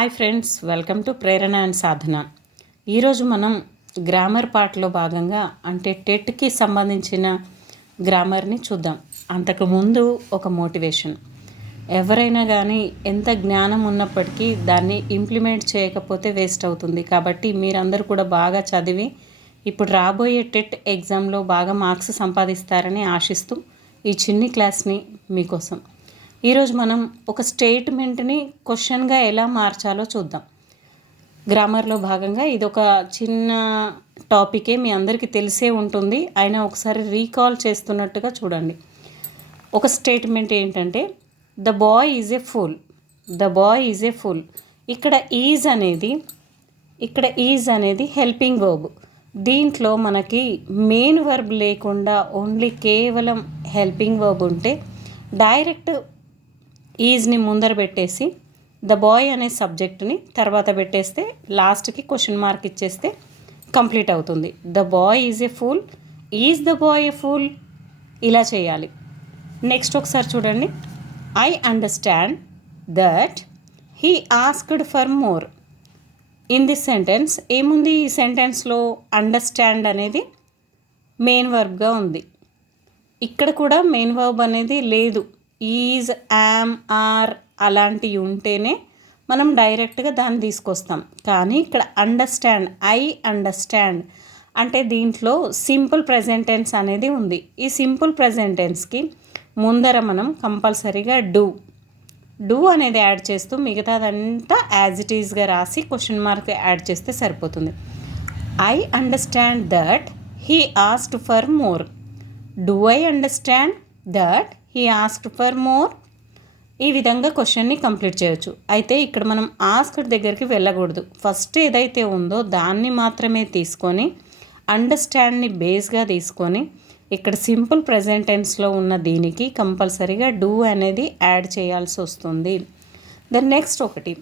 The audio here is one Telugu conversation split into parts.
Hi friends, welcome to Prerana and Sadhana. ఈరోజు మనం గ్రామర్ పార్ట్లో భాగంగా అంటే టెట్కి సంబంధించిన గ్రామర్ని చూద్దాం. అంతకుముందు ఒక మోటివేషన్. ఎవరైనా కానీ ఎంత జ్ఞానం ఉన్నప్పటికీ దాన్ని ఇంప్లిమెంట్ చేయకపోతే వేస్ట్ అవుతుంది. కాబట్టి మీరందరూ కూడా బాగా చదివి ఇప్పుడు రాబోయే టెట్ ఎగ్జామ్లో బాగా మార్క్స్ సంపాదిస్తారని ఆశిస్తూ ఈ చిన్ని క్లాస్ని మీకోసం. ఈరోజు మనం ఒక స్టేట్మెంట్ని క్వశ్చన్గా ఎలా మార్చాలో చూద్దాం. గ్రామర్లో భాగంగా ఇది ఒక చిన్న టాపికే, మీ అందరికీ తెలిసే ఉంటుంది. అయినా ఒకసారి రీకాల్ చేస్తున్నట్టుగా చూడండి. ఒక స్టేట్మెంట్ ఏంటంటే the boy is a pool. The boy is a pool. ఇక్కడ ఈజ్ అనేది హెల్పింగ్ వర్బ్. దీంట్లో మనకి మెయిన్ వర్బ్ లేకుండా ఓన్లీ కేవలం హెల్పింగ్ వర్బ్ ఉంటే డైరెక్ట్ ఈజ్ని ముందర పెట్టేసి ద బాయ్ అనే సబ్జెక్ట్ని తర్వాత పెట్టేస్తే లాస్ట్కి క్వశ్చన్ మార్క్ ఇచ్చేస్తే కంప్లీట్ అవుతుంది. The boy is a pool, is the boy A pool, ఇలా చేయాలి. నెక్స్ట్ ఒకసారి చూడండి. I understand that he asked for more. In this sentence ఏముంది? ఈ సెంటెన్స్లో అండర్స్టాండ్ అనేది మెయిన్ వర్బ్గా ఉంది. ఇక్కడ కూడా మెయిన్ వర్బ్ అనేది లేదు. ఈజ్, యామ్, ఆర్ అలాంటివి ఉంటేనే మనం డైరెక్ట్గా దాన్ని తీసుకొస్తాం. కానీ ఇక్కడ అండర్స్టాండ్, ఐ అండర్స్టాండ్ అంటే దీంట్లో సింపుల్ ప్రెజెంట్ టెన్స్ అనేది ఉంది. ఈ సింపుల్ ప్రెజెంట్ టెన్స్కి ముందర మనం కంపల్సరీగా డూ అనేది యాడ్ చేస్తూ మిగతాదంతా యాజ్ ఇట్ ఈజ్గా రాసి క్వశ్చన్ మార్క్ యాడ్ చేస్తే సరిపోతుంది. I understand that he asked for more. Do I understand that he asked for more. ఈ విధంగా క్వశ్చన్ని కంప్లీట్ చేయొచ్చు. అయితే ఇక్కడ మనం ఆస్క్డ్ దగ్గరికి వెళ్ళకూడదు. ఫస్ట్ ఏదైతే ఉందో దాన్ని మాత్రమే తీసుకొని అండర్స్టాండ్ని బేస్గా తీసుకొని ఇక్కడ సింపుల్ ప్రెజెంట్ టెన్స్లో ఉన్న దీనికి కంపల్సరీగా డూ అనేది యాడ్ చేయాల్సి వస్తుంది. దెన్ నెక్స్ట్ ఒకటి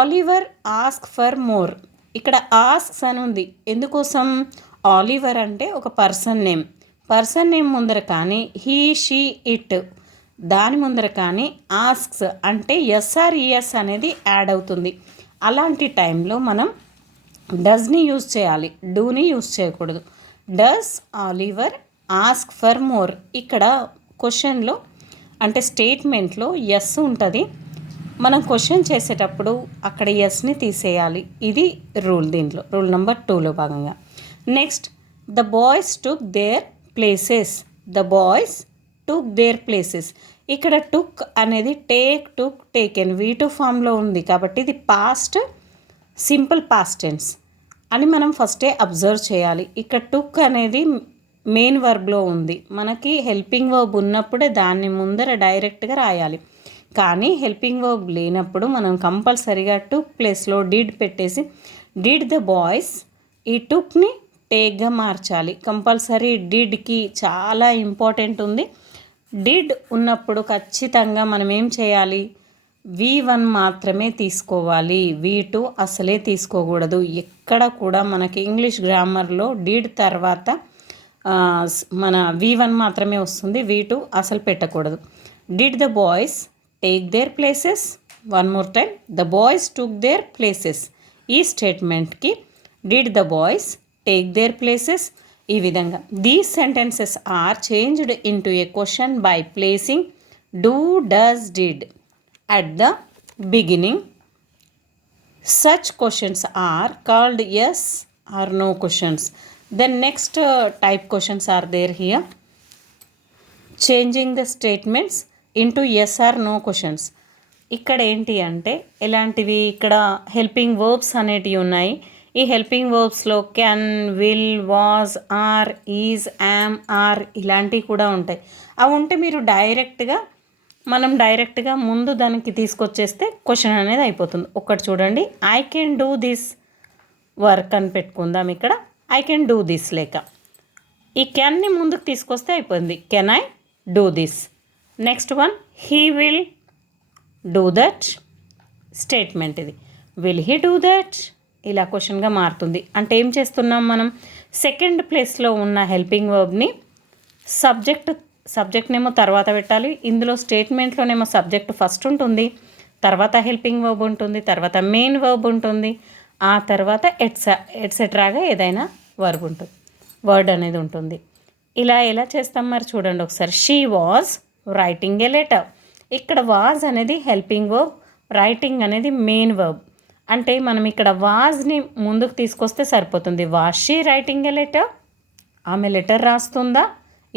ఆలివర్ ఆస్క్ ఫర్ మోర్. ఇక్కడ ఆస్క్స్ అని ఉంది. ఎందుకోసం? ఆలివర్ అంటే ఒక పర్సన్ నేమ్. పర్సన్ నేమ్ ముందర కానీ హీ, షీ, ఇట్ దాని ముందర కానీ ఆస్క్స్ అంటే ఎస్ఆర్ఈఎస్ అనేది యాడ్ అవుతుంది. అలాంటి టైంలో మనం డస్ని యూజ్ చేయాలి, డూని యూజ్ చేయకూడదు. Does Oliver ask for more. ఇక్కడ క్వశ్చన్లో అంటే స్టేట్మెంట్లో ఎస్ ఉంటుంది. మనం క్వశ్చన్ చేసేటప్పుడు అక్కడ ఎస్ని తీసేయాలి. ఇది రూల్. దీంట్లో రూల్ నెంబర్ 2లో భాగంగా. Next the boys took their places. The boys took their places. ఇక్కడ టుక్ అనేది టేక్, టుక్, టేకెన్ V2 ఫామ్లో ఉంది. కాబట్టి ఇది పాస్ట్, సింపుల్ పాస్ట్ టెన్స్ అని మనం ఫస్టే అబ్జర్వ్ చేయాలి. ఇక్కడ టుక్ అనేది మెయిన్ వర్బ్లో ఉంది. మనకి హెల్పింగ్ వర్బ్ ఉన్నప్పుడే దాన్ని ముందర డైరెక్ట్గా రాయాలి. కానీ హెల్పింగ్ వర్బ్ లేనప్పుడు మనం కంపల్సరీగా టుక్ ప్లేస్లో డిడ్ పెట్టేసి డిడ్ ద బాయ్స్ ఈ టుక్ని టేక్గా మార్చాలి. కంపల్సరీ డిడ్కి చాలా ఇంపార్టెంట్ ఉంది. డిడ్ ఉన్నప్పుడు ఖచ్చితంగా మనం ఏం చేయాలి? V1 మాత్రమే తీసుకోవాలి. V2 అసలే తీసుకోకూడదు. ఎక్కడ కూడా మనకి ఇంగ్లీష్ గ్రామర్లో డిడ్ తర్వాత మన V1 మాత్రమే వస్తుంది. V2 అసలు పెట్టకూడదు. Did the boys take their places. One more time, the boys took their places. ఈ స్టేట్మెంట్కి did the boys take their places. ఈ విధంగా these sentences are changed into a question by placing do, does, did at the beginning. Such questions are called yes or no questions. Then next type questions are there here. Changing the statements into yes or no questions. ఇక్కడ ఏంటి అంటే ఎలాంటివి? ఇక్కడ హెల్పింగ్ వర్బ్స్ అనేటివి ఉన్నాయి. ఈ హెల్పింగ్ వర్బ్స్లో can, will, was, are, is, am, are ఇలాంటివి కూడా ఉంటాయి. అవి ఉంటే మీరు డైరెక్ట్గా ముందు దానికి తీసుకొచ్చేస్తే క్వశ్చన్ అనేది అయిపోతుంది. ఒక్కటి చూడండి. I can do this work అని పెట్టుకుందాం. ఇక్కడ ఐ కెన్ డూ దిస్ లేక ఈ కెన్ని ముందుకు తీసుకొస్తే అయిపోయింది. Can I do this. Next one he will do that statement. ఇది విల్ హీ డూ దట్ ఇలా క్వశ్చన్గా మారుతుంది. అంటే ఏం చేస్తున్నాం మనం? సెకండ్ ప్లేస్లో ఉన్న హెల్పింగ్ వర్బ్ని సబ్జెక్ట్నేమో తర్వాత పెట్టాలి. ఇందులో స్టేట్మెంట్లోనేమో సబ్జెక్ట్ ఫస్ట్ ఉంటుంది, తర్వాత హెల్పింగ్ వర్బ్ ఉంటుంది, తర్వాత మెయిన్ వర్బ్ ఉంటుంది, ఆ తర్వాత ఎట్సెట్రాగా ఏదైనా వర్డ్ అనేది ఉంటుంది. ఇలా ఎలా చేస్తాం మరి చూడండి ఒకసారి. She was writing a letter. ఇక్కడ వాజ్ అనేది హెల్పింగ్ వర్బ్, రైటింగ్ అనేది మెయిన్ వర్బ్. అంటే మనం ఇక్కడ వాజ్ని ముందుకు తీసుకొస్తే సరిపోతుంది. Was she writing a letter, ఆమె లెటర్ రాస్తుందా,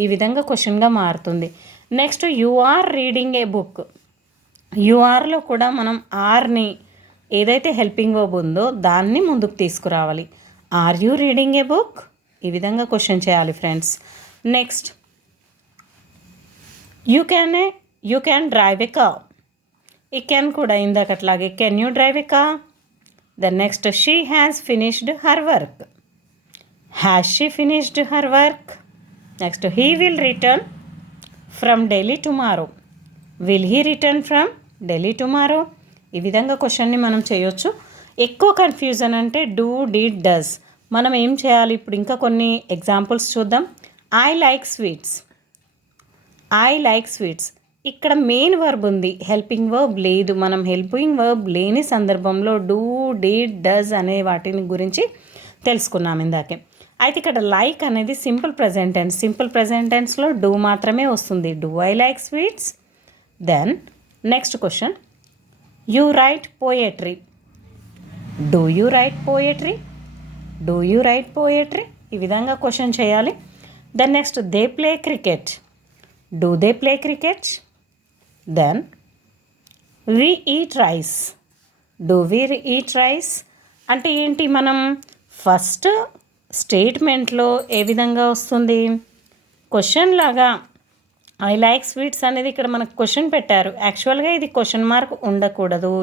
ఈ విధంగా క్వశ్చన్గా మారుతుంది. Next you are reading a book. యూఆర్లో కూడా మనం ఆర్ని ఏదైతే హెల్పింగ్ వర్బ్ ఉందో దాన్ని ముందుకు తీసుకురావాలి. Are you reading a book, ఈ విధంగా క్వశ్చన్ చేయాలి friends. Next you can drive a car. ఈ కెన్ కూడా ఇందాకట్లాగే can you drive a car. The next she has finished her work. Has she finished her work. Next he will return from Delhi tomorrow. Will he return from Delhi tomorrow. ఈ విధంగా క్వశ్చన్ని మనం చేయొచ్చు. ఎక్కువ కన్ఫ్యూజన్ అంటే డూ, డిడ్, డస్. మనం ఏం చేయాలి ఇప్పుడు ఇంకా కొన్ని ఎగ్జాంపుల్స్ చూద్దాం. I like sweets. I like sweets. ఇక్కడ మెయిన్ వర్బ్ ఉంది, హెల్పింగ్ వర్బ్ లేదు. మనం హెల్పింగ్ వర్బ్ లేని సందర్భంలో డూ, డిడ్, డస్ అనే వాటిని గురించి తెలుసుకున్నాం ఇందాకే. అయితే ఇక్కడ లైక్ అనేది simple present tense. Simple present టెన్స్లో డూ మాత్రమే వస్తుంది. Do I like sweets. Then next question, you write poetry. Do you write poetry. Do you write poetry. ఈ విధంగా క్వశ్చన్ చేయాలి. Then next they play cricket. Do they play cricket. Then we eat rice. Do we eat rice. అంటే ఏంటి, మనం ఫస్ట్ స్టేట్మెంట్లో ఏ విధంగా వస్తుంది, క్వశ్చన్ లాగా ఐ లైక్ స్వీట్స్ అనేది ఇక్కడ మనకు క్వశ్చన్ పెట్టారు. యాక్చువల్గా ఇది క్వశ్చన్ మార్క్ ఉండకూడదు.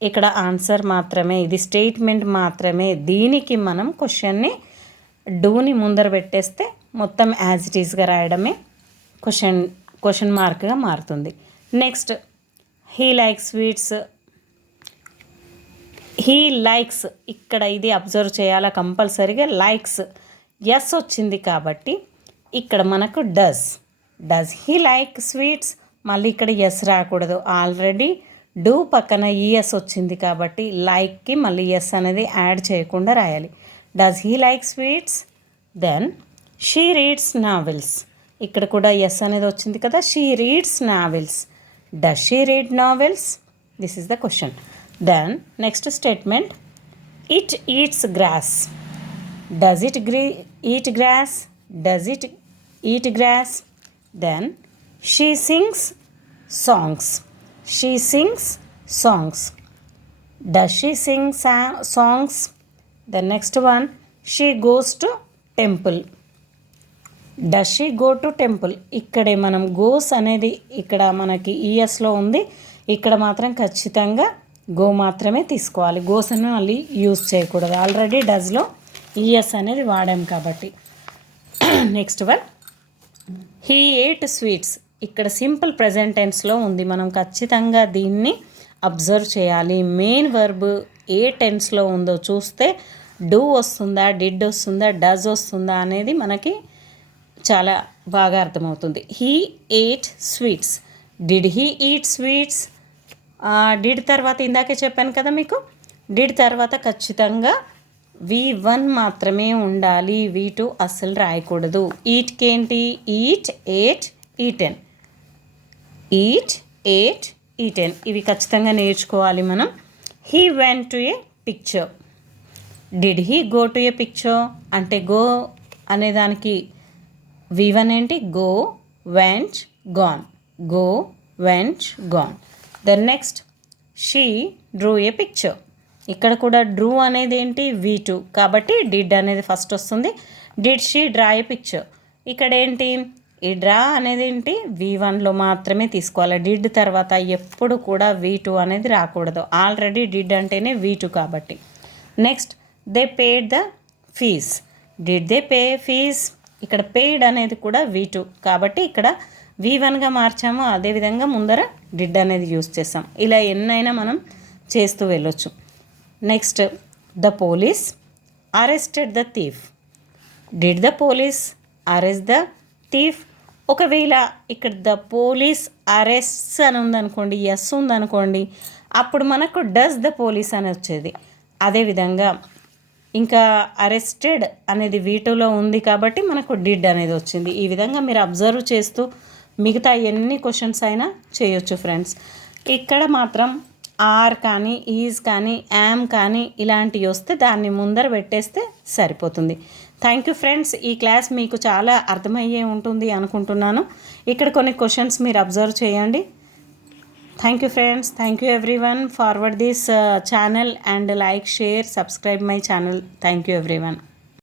ఇక్కడ ఆన్సర్ మాత్రమే, ఇది స్టేట్మెంట్ మాత్రమే. దీనికి మనం డూని ముందర పెట్టేస్తే మొత్తం యాజ్ ఇట్ ఈస్గా రాయడమే క్వశ్చన్ మార్క్గా మారుతుంది. Next he like sweets. He likes, ఇక్కడ ఇది అబ్జర్వ్ చేయాలా కంపల్సరీగా. లైక్స్ ఎస్ వచ్చింది కాబట్టి ఇక్కడ మనకు డస్ హీ లైక్ స్వీట్స్. మళ్ళీ ఇక్కడ ఎస్ రాకూడదు. ఆల్రెడీ డూ పక్కన ఈఎస్ వచ్చింది కాబట్టి లైక్కి మళ్ళీ ఎస్ అనేది యాడ్ చేయకుండా రాయాలి. Does he like sweets. Then she reads novels. ఇక్కడ కూడా ఎస్ అనేది వచ్చింది కదా. She reads novels. Does she read novels. This is the question. Then next statement, it eats grass. Does it eat grass. Does it eat grass. Then she sings songs. She sings songs. Does she sing songs. The next one, she goes to temple. Does she go to temple. ఇక్కడే మనం గోస్ అనేది ఇక్కడ మనకి ఈఎస్లో ఉంది. ఇక్కడ మాత్రం ఖచ్చితంగా గో మాత్రమే తీసుకోవాలి. గోస్ అని మళ్ళీ యూజ్ చేయకూడదు. ఆల్రెడీ డస్లో ఈఎస్ అనేది వాడాం కాబట్టి. Next one, he ate sweets. ఇక్కడ సింపుల్ ప్రెజెంట్ టెన్స్లో ఉంది. మనం ఖచ్చితంగా దీన్ని అబ్జర్వ్ చేయాలి. మెయిన్ వర్బ్ ఏ టెన్స్లో ఉందో చూస్తే డూ వస్తుందా, డిడ్ వస్తుందా, డస్ వస్తుందా అనేది మనకి చాలా బాగా అర్థమవుతుంది. He ate sweets. Did he eat sweets. Did తర్వాత ఇందాకే చెప్పాను కదా మీకు, డిడ్ తర్వాత ఖచ్చితంగా V1 మాత్రమే ఉండాలి. V2 అస్సలు రాయకూడదు. ఈట్కి ఏంటి, eat, ate, eaten. Eat, ate, eaten ఇవి ఖచ్చితంగా నేర్చుకోవాలి మనం. He went to a picture. Did he go to a picture అంటే గో అనే దానికి V1 ఏంటి, go, went, gone. Go, went, gone. Then next she drew a picture. ఇక్కడ కూడా డ్రూ అనేది ఏంటి, V2 కాబట్టి డిడ్ అనేది ఫస్ట్ వస్తుంది. Did she draw A picture. ఇక్కడ ఏంటి, ఈ డ్రా అనేది ఏంటి, V1లో మాత్రమే తీసుకోవాలి. డిడ్ తర్వాత ఎప్పుడు కూడా V2 అనేది రాకూడదు. ఆల్రెడీ డిడ్ అంటేనే V2 కాబట్టి. Next they paid the fees. Did they pay fees. ఇక్కడ పెయిడ్ అనేది కూడా V2 కాబట్టి ఇక్కడ V1గా మార్చాము. అదేవిధంగా ముందర డిడ్ అనేది యూజ్ చేస్తాం. ఇలా ఎన్నైనా మనం చేస్తూ వెళ్ళొచ్చు. Next the police arrested the thief. Did the police arrest the thief. ఒకవేళ ఇక్కడ ద పోలీస్ అరెస్ట్ అని ఉందనుకోండి, ఎస్ ఉందనుకోండి, అప్పుడు మనకు డస్ ద పోలీస్ అని వచ్చేది. అదేవిధంగా ఇంకా అరెస్టెడ్ అనేది వీటిలో ఉంది కాబట్టి మనకు డిడ్ అనేది వచ్చింది. ఈ విధంగా మీరు అబ్జర్వ్ చేస్తూ మిగతా ఎన్ని క్వశ్చన్స్ అయినా చేయొచ్చు ఫ్రెండ్స్. ఇక్కడ మాత్రం ఆర్ కానీ, ఈజ్ కానీ, యామ్ కానీ ఇలాంటివి వస్తే దాన్ని ముందర పెట్టేస్తే సరిపోతుంది. Thank you friends. ఈ క్లాస్ మీకు చాలా అర్థమయ్యే ఉంటుంది అనుకుంటున్నాను. ఇక్కడ కొన్ని క్వశ్చన్స్ మీరు అబ్జర్వ్ చేయండి. Thank you friends. Thank you everyone. Forward this channel and like, share, subscribe my channel. Thank you everyone.